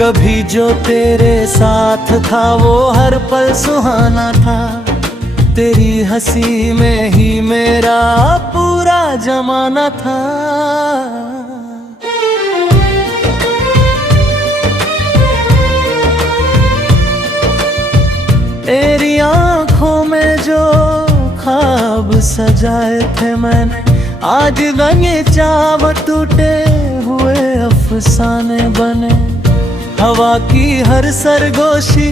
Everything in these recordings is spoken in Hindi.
कभी जो तेरे साथ था वो हर पल सुहाना था। तेरी हंसी में ही मेरा पूरा जमाना था। तेरी आंखों में जो ख्वाब सजाए थे मैंने, आज रंगे चाव टूटे हुए अफसाने बने। हवा की हर सरगोशी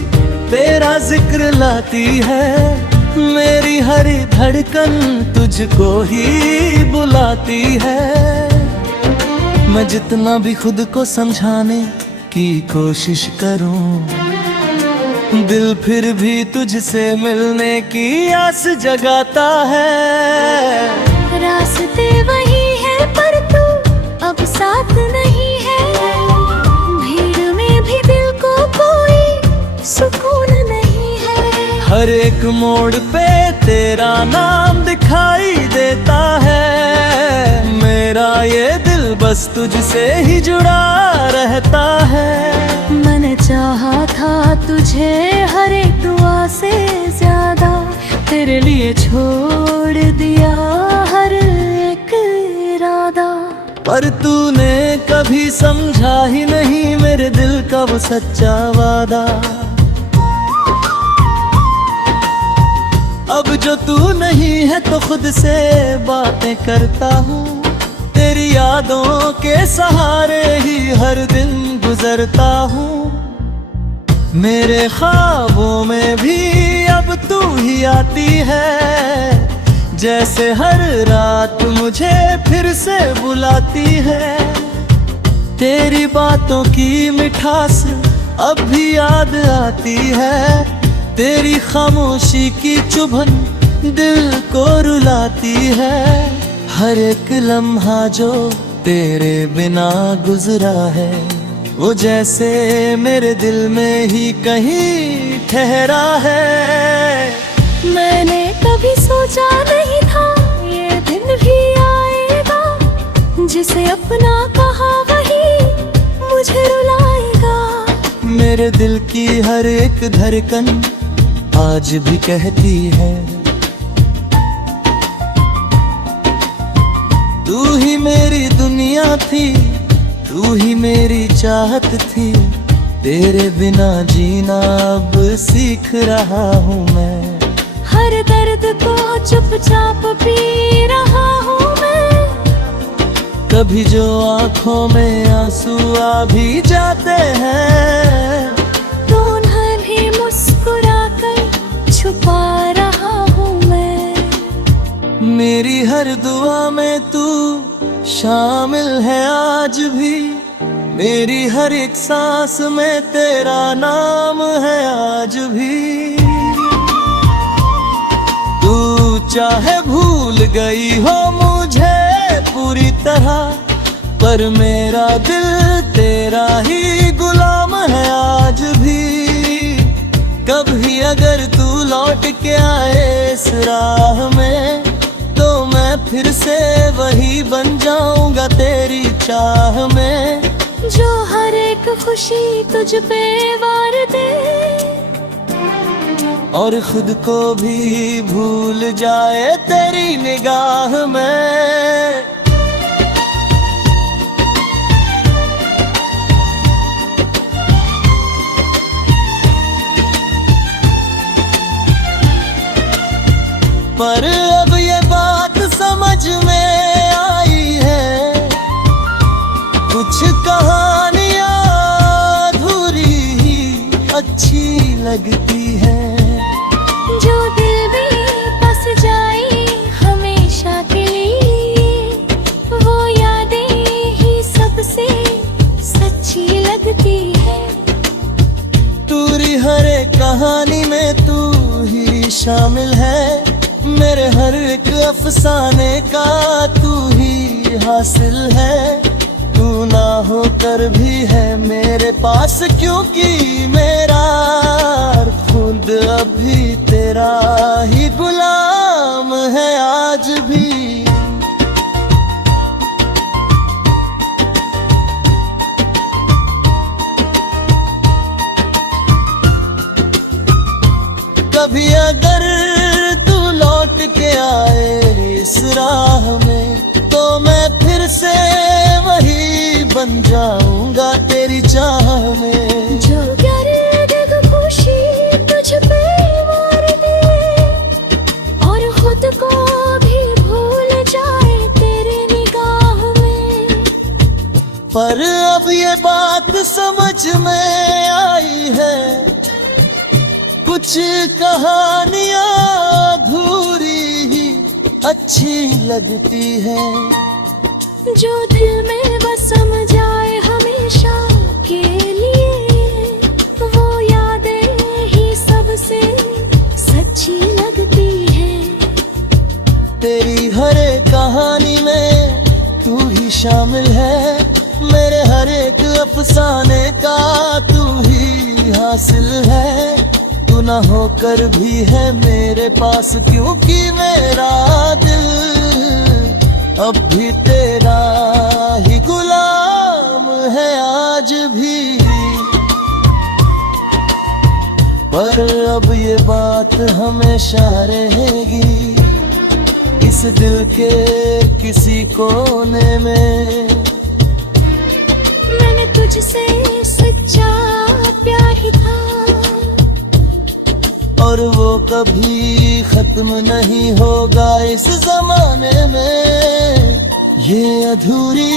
तेरा जिक्र लाती है, मेरी हर धड़कन तुझको ही बुलाती है। मैं जितना भी खुद को समझाने की कोशिश करूं, दिल फिर भी तुझसे मिलने की आस जगाता है। रास्ते वही है पर तू अब साथ नहीं है, भीड़ में भी दिल को कोई सुकून नहीं है। हर एक मोड़ पे तेरा नाम दिखाई देता है, मेरा ये दिल बस तुझसे ही जुड़ा रहता है। मैंने चाहा था तुझे हर एक दुआ से ज्यादा, तेरे लिए छोड़ दिया हर एक इरादा। पर तूने कभी समझा ही नहीं मेरे दिल का वो सच्चा वादा। अब जो तू नहीं है तो खुद से बातें करता हूँ, तेरी यादों के सहारे ही हर दिन गुजरता हूँ। मेरे ख्वाबों में भी अब तू ही आती है, जैसे हर रात मुझे फिर से बुलाती है। तेरी बातों की मिठास अब भी याद आती है, तेरी खामोशी की चुभन दिल को रुलाती है। हर एक लम्हा जो तेरे बिना गुजरा है, वो जैसे मेरे दिल में ही कहीं ठहरा है। मैंने कभी सोचा नहीं था ये दिन भी आएगा, जिसे अपना कहा वही मुझे रुलाएगा। मेरे दिल की हर एक धड़कन आज भी कहती है, तू ही मेरी दुनिया थी, तू ही मेरी चाहत थी। तेरे बिना जीना अब सीख रहा हूँ मैं, हर दर्द को चुपचाप पी रहा हूँ मैं। कभी जो आंखों में आंसू आ भी जाते हैं, तो उन्हें भी मुस्कुरा कर छुपा रहा हूँ मैं। मेरी हर दुआ में तू शामिल है आज भी, मेरी हर एक सांस में तेरा नाम है आज भी। तू चाहे भूल गई हो मुझे पूरी तरह, पर मेरा दिल तेरा ही गुलाम है आज भी। कभी अगर तू लौट के आए इस राह में, तो मैं फिर से वही बन जाऊंगा तेरी चाह में, जो हर एक खुशी तुझ पे वार दे और खुद को भी भूल जाए तेरी निगाह में। पर अब ये बात समझ में आई है, कुछ कहानियां अधूरी ही अच्छी लगती है। जो दिल भी बस जाए हमेशा के लिए, वो यादें ही सबसे सच्ची लगती है। पूरी हर एक कहानी में तू ही शामिल है, मेरे हर एक अफसाने का तू ही हासिल है। तू ना होकर भी है मेरे पास, क्योंकि मेरा खुद अभी तेरा ही गुलाम है आज भी। कभी अगर तू लौट के आए इस राह में, तो मैं फिर से वही बन जाऊंगा तेरी चाह में। जो गर्द खुशी तुझ पे मार दे और खुद को भी भूल जाए तेरी निगाह में। पर अब ये बात समझ में आई है, कुछ कहानियां अधूरी ही अच्छी लगती है। जो दिल में बस सम जाए हमेशा के लिए, वो यादें ही सबसे सच्ची लगती है। तेरी हर एक कहानी में तू ही शामिल है, मेरे हर एक अफसाने का तू ही हासिल है। तू ना होकर भी है मेरे पास, क्योंकि मेरा दिल अब भी तेरा ही गुलाम है आज भी। पर अब ये बात हमेशा रहेगी इस दिल के किसी कोने में। मैंने तुझसे सच्चा प्यार ही था, और वो कभी खत्म नहीं होगा इस जमाने में। ये अधूरी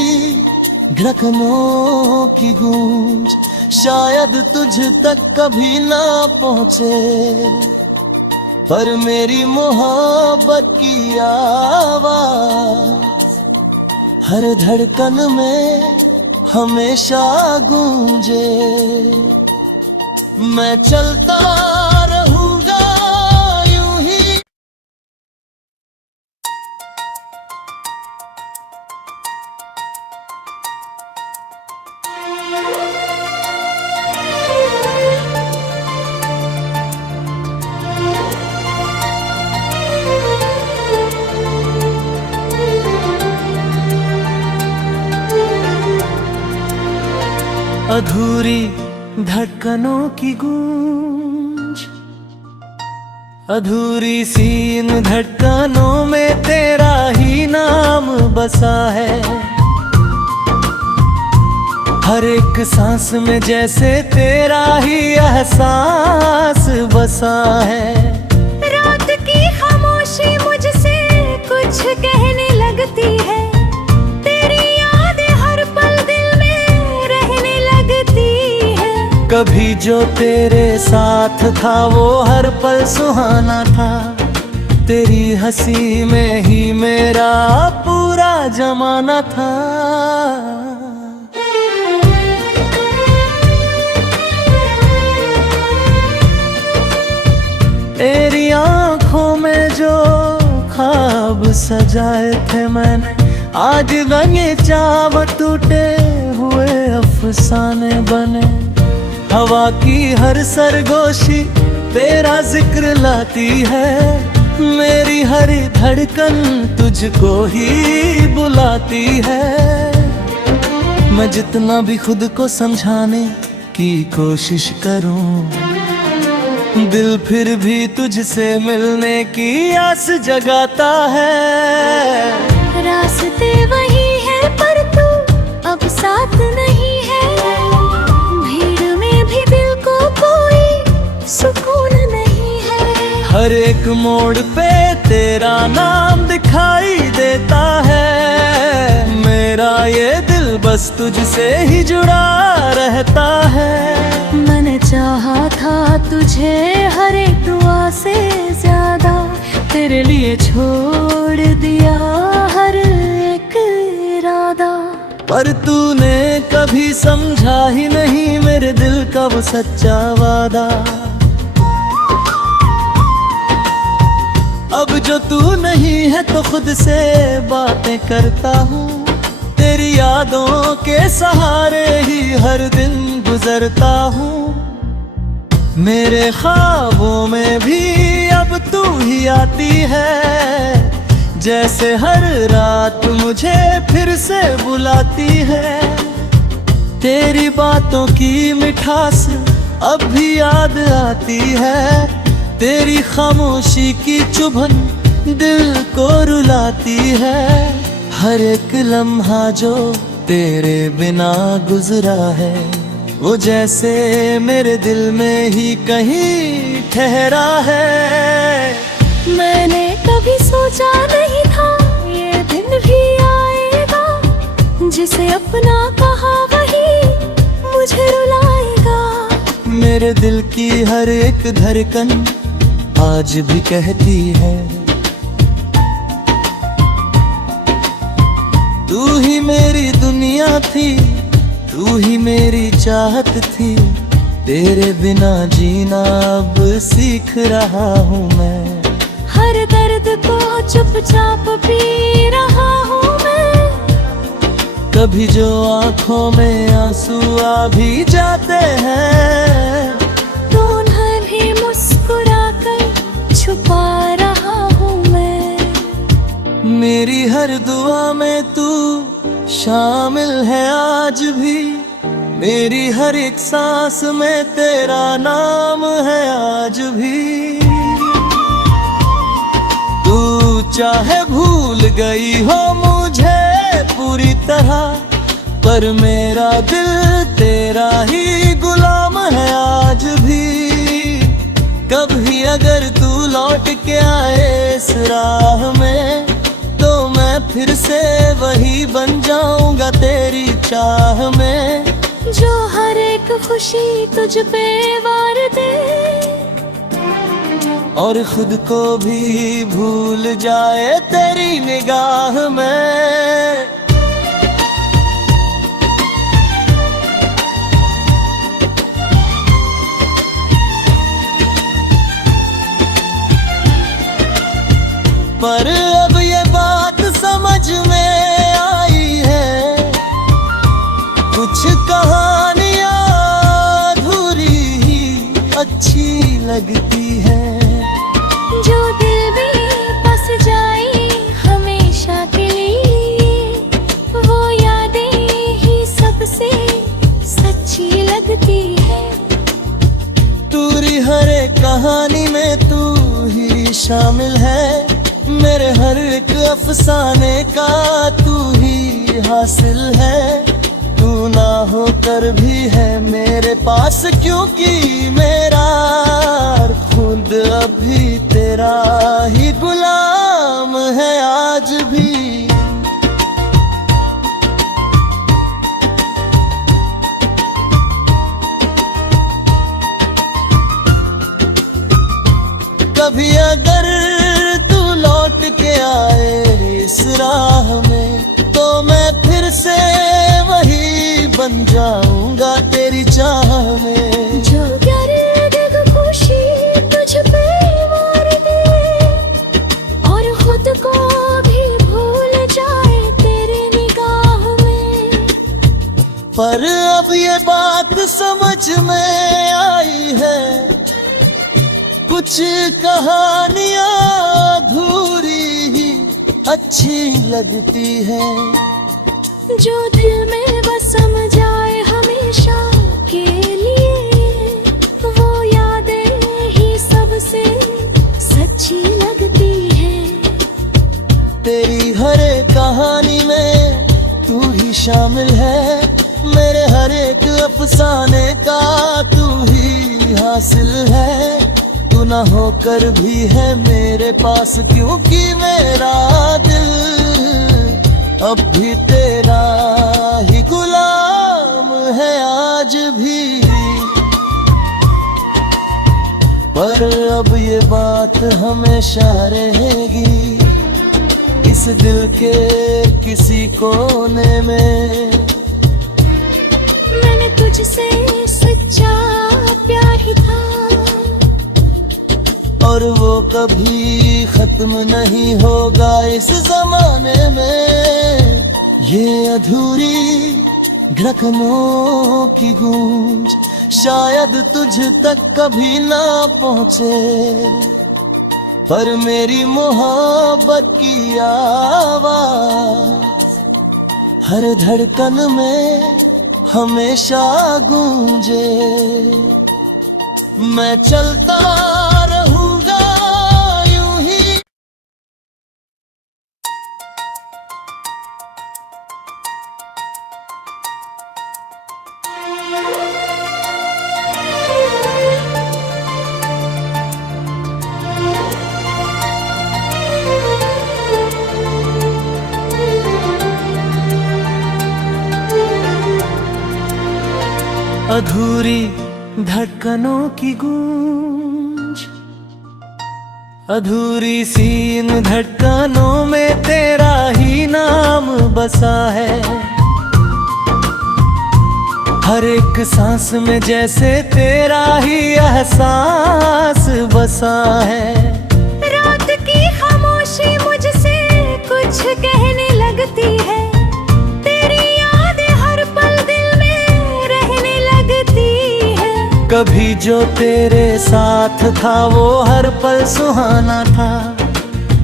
धड़कनों की गूंज शायद तुझ तक कभी ना पहुंचे, पर मेरी मोहब्बत की आवाज हर धड़कन में हमेशा गूंजे। मैं चलता रहूंगा यूं ही। अधूरी धड़कनों की गूंज, अधूरी सी इन धड़कनों में तेरा ही नाम बसा है। हर एक सांस में जैसे तेरा ही एहसास बसा है। रात की खामोशी मुझसे कुछ कहने लगती है, तेरी यादें हर पल दिल में रहने लगती है। कभी जो तेरे साथ था वो हर पल सुहाना था, तेरी हंसी में ही मेरा पूरा जमाना था। तेरी आंखों में जो ख्वाब सजाए थे मैंने, आज रंगे चाव टूटे हुए अफसाने बने। हवा की हर सरगोशी तेरा जिक्र लाती है, मेरी हर धड़कन तुझको ही बुलाती है। मैं जितना भी खुद को समझाने की कोशिश करूं, दिल फिर भी तुझसे मिलने की आस जगाता है। रास्ते वही है पर तू अब साथ नहीं है, भीड़ में भी दिल को कोई सुकून नहीं है। हर एक मोड़ पे तेरा नाम दिखाई देता है, मेरा ये दिल बस तुझसे ही जुड़ा रहता है। मैंने चाहा था तुझे हर एक दुआ से ज्यादा, तेरे लिए छोड़ दिया हर एक इरादा। पर तूने कभी समझा ही नहीं मेरे दिल का वो सच्चा वादा। अब जो तू नहीं है तो खुद से बातें करता हूँ, तेरी यादों के सहारे ही हर दिन गुजरता हूँ। मेरे ख्वाबों में भी अब तू ही आती है, जैसे हर रात मुझे फिर से बुलाती है। तेरी बातों की मिठास अब भी याद आती है, तेरी खामोशी की चुभन दिल को रुलाती है। हर एक लम्हा जो तेरे बिना गुजरा है, वो जैसे मेरे दिल में ही कहीं ठहरा है। मैंने कभी सोचा नहीं था ये दिन भी आएगा, जिसे अपना कहा वही मुझे रुलाएगा। मेरे दिल की हर एक धड़कन आज भी कहती है, तू ही मेरी दुनिया थी, तू ही मेरी चाहत थी। तेरे बिना जीना अब सीख रहा हूँ मैं। हर दर्द को चुपचाप पी रहा हूँ मैं। कभी जो आंखों में आंसू आ भी जाते हैं, तो उन्हें भी मुस्कुरा कर छुपा रहा हूँ मैं। मेरी हर दुआ में तू शामिल है आज भी, मेरी हर एक सांस में तेरा नाम है आज भी। तू चाहे भूल गई हो मुझे पूरी तरह, पर मेरा दिल तेरा ही गुलाम है आज भी। कभी अगर तू लौट के आए इस राह में, तो मैं फिर से वही बन जाऊंगा तेरी चाह में, जो हर एक खुशी तुझ पे वार दे और खुद को भी भूल जाए तेरी निगाह में। पर अब ये बात समझ में आई है, कुछ कहानियां अधूरी ही अच्छी लगती है। जो दिल भी बस जाए हमेशा के लिए, वो यादें ही सबसे सच्ची लगती है। तेरी हर एक कहानी में तू ही शामिल है, मेरे हर एक अफसाने का तू ही हासिल है। तू ना होकर भी है मेरे पास, क्योंकि मेरा खुद अभी तेरा ही गुलाम है आज भी। कभी अगर तू लौट के आए इस राह में, तो मैं फिर से वही बन जाऊंगा तेरी चाह में। जो दर्द खुशी तुझ पे वार दे और खुद को भी भूल जाए तेरी निगाह में। पर अब ये बात समझ में आई है, कुछ कहानियां अधूरी ही अच्छी लगती है। जो दिल में बस सम जाए हमेशा के लिए, वो यादें ही सबसे सच्ची लगती है। तेरी हर एक कहानी में तू ही शामिल है, मेरे हर एक अफसाने का तू ही हासिल है। तू ना होकर भी है मेरे पास, क्योंकि मेरा दिल अब भी तेरा ही गुलाम है आज भी। पर अब ये बात हमेशा रहेगी इस दिल के किसी कोने में। मैंने तुझसे सच्चा प्यार ही था, और वो कभी खत्म नहीं होगा इस जमाने में। ये अधूरी धड़कनों की गूंज शायद तुझ तक कभी ना पहुंचे, पर मेरी मोहब्बत की आवाज हर धड़कन में हमेशा गूंजे। मैं चलता रहूं अधूरी धड़कनों की गूंज, अधूरी सी इन धड़कनों में तेरा ही नाम बसा है। हर एक सांस में जैसे तेरा ही एहसास बसा है। रात की खामोशी मुझसे कुछ कहने लगती है, तेरी यादें हर पल दिल में रहने लगती है। कभी जो तेरे साथ था वो हर पल सुहाना था,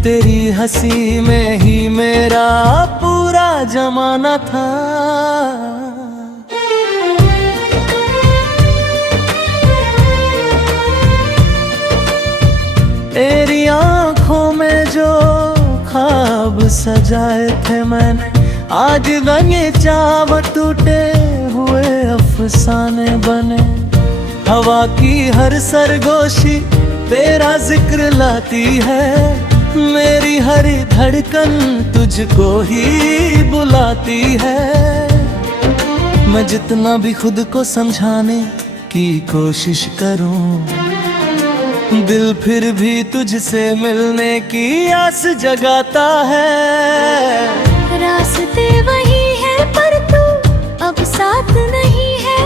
तेरी हंसी में ही मेरा पूरा जमाना था। तेरी आंखों में जो ख्वाब सजाए थे मैंने, आज रंगे चाव टूटे हुए अफसाने बने। हवा की हर सरगोशी तेरा जिक्र लाती है, मेरी हर धड़कन तुझको ही बुलाती है। मैं जितना भी खुद को समझाने की कोशिश करूं, दिल फिर भी तुझसे मिलने की आस जगाता है। रास्ते वही है पर तू अब साथ नहीं है,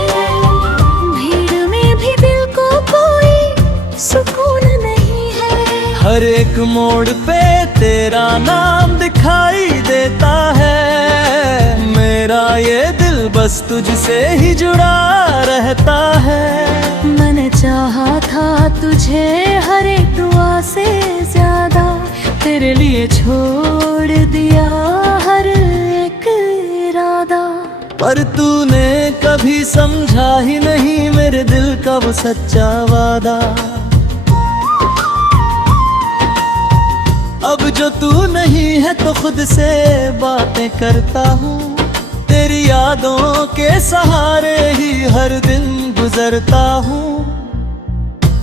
भीड़ में भी दिल को कोई सुकून नहीं है। हर एक मोड़ पे तेरा नाम दिखाई देता है, मेरा ये दिल बस तुझसे ही जुड़ा रहता है। मैंने चाहा था तुझे हर एक दुआ से ज्यादा, तेरे लिए छोड़ दिया हर एक इरादा। पर तूने कभी समझा ही नहीं मेरे दिल का वो सच्चा वादा। अब जो तू नहीं है तो खुद से बातें करता हूँ, तेरी यादों के सहारे ही हर दिन गुजरता हूँ।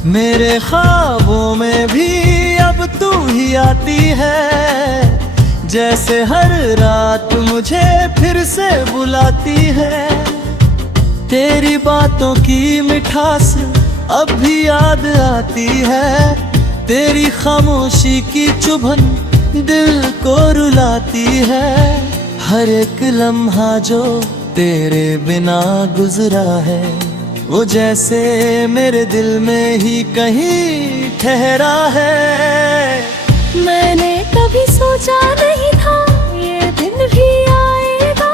मेरे ख्वाबों में भी अब तू ही आती है, जैसे हर रात मुझे फिर से बुलाती है। तेरी बातों की मिठास अब भी याद आती है, तेरी खामोशी की चुभन दिल को रुलाती है। हर एक लम्हा जो तेरे बिना गुजरा है, वो जैसे मेरे दिल में ही कहीं ठहरा है। मैंने कभी सोचा नहीं था ये दिन भी आएगा,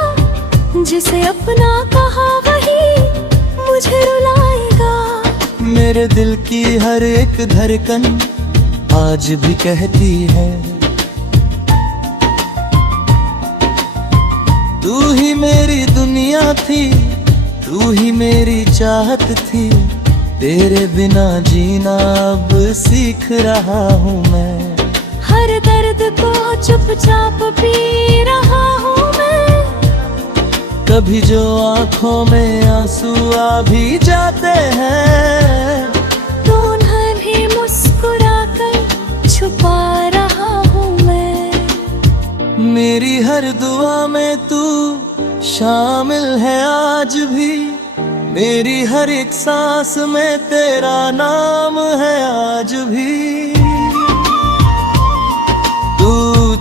जिसे अपना कहा वही मुझे रुलाएगा। मेरे दिल की हर एक धड़कन आज भी कहती है, तू ही मेरी दुनिया थी, तू ही मेरी चाहत थी। तेरे बिना जीना अब सीख रहा हूँ मैं, हर दर्द को चुपचाप पी रहा हूँ मैं। कभी जो आंखों में आंसू आ भी जाते हैं, तो उन्हें भी मुस्कुरा कर छुपा रहा हूँ मैं। मेरी हर दुआ में तू शामिल है आज भी, मेरी हर एक सांस में तेरा नाम है आज भी। तू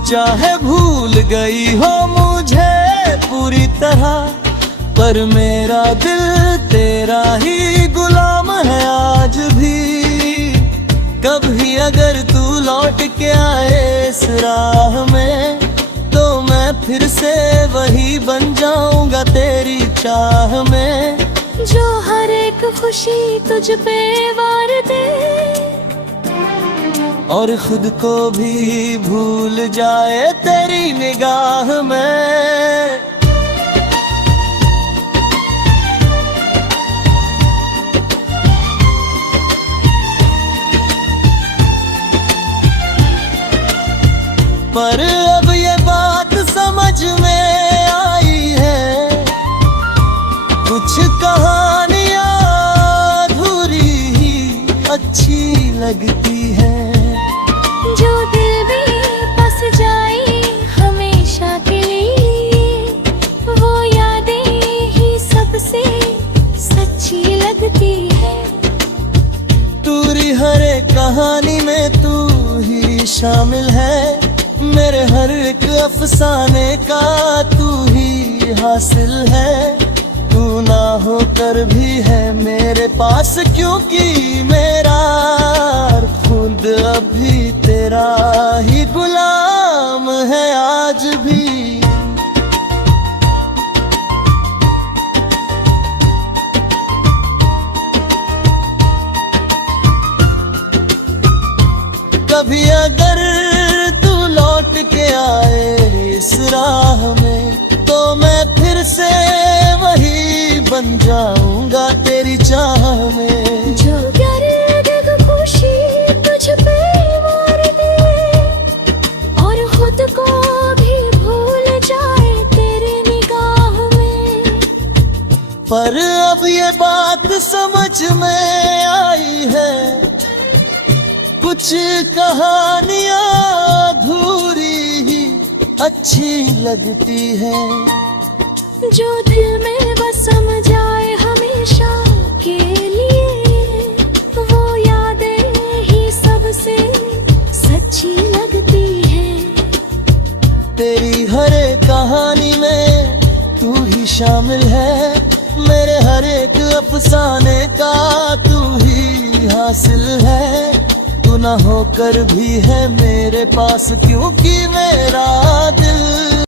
चाहे भूल गई हो मुझे पूरी तरह, पर मेरा दिल तेरा ही गुलाम है आज भी। कभी अगर तू लौट के आए इस राह में, तो मैं फिर से वही बन जाऊंगा तेरी चाह में, जो हर एक खुशी तुझ पे वार दे और खुद को भी भूल जाए तेरी निगाह में। पर अब ये बात समझ में आई है, कुछ कहानियां अधूरी ही अच्छी लगती है। जो दिल भी बस जाए हमेशा के लिए, वो यादें ही सबसे सच्ची कहानी में तू ही शामिल है, मेरे हर एक अफसाने का तू ही हासिल है। तू ना होकर भी है मेरे पास, क्योंकि मेरा खुद अभी तेरा ही गुलाम है आज भी। कभी अगर तू लौट के आए इस राह में, तो मैं फिर से वही बन जाऊंगा तेरी चाह में। जो दर्द खुशी तुझ पे मार दे और खुद को भी भूल जाए तेरी निगाह में। पर अब ये बात समझ में आई है, कुछ कहानियां अधूरी ही अच्छी लगती है। जो दिल में बस सम जाए हमेशा के लिए, वो यादें ही सबसे सच्ची लगती है। तेरी हर एक कहानी में तू ही शामिल है, मेरे हर एक अफसाने का तू ही हासिल है। तू ना होकर भी है मेरे पास, क्योंकि मेरा दिल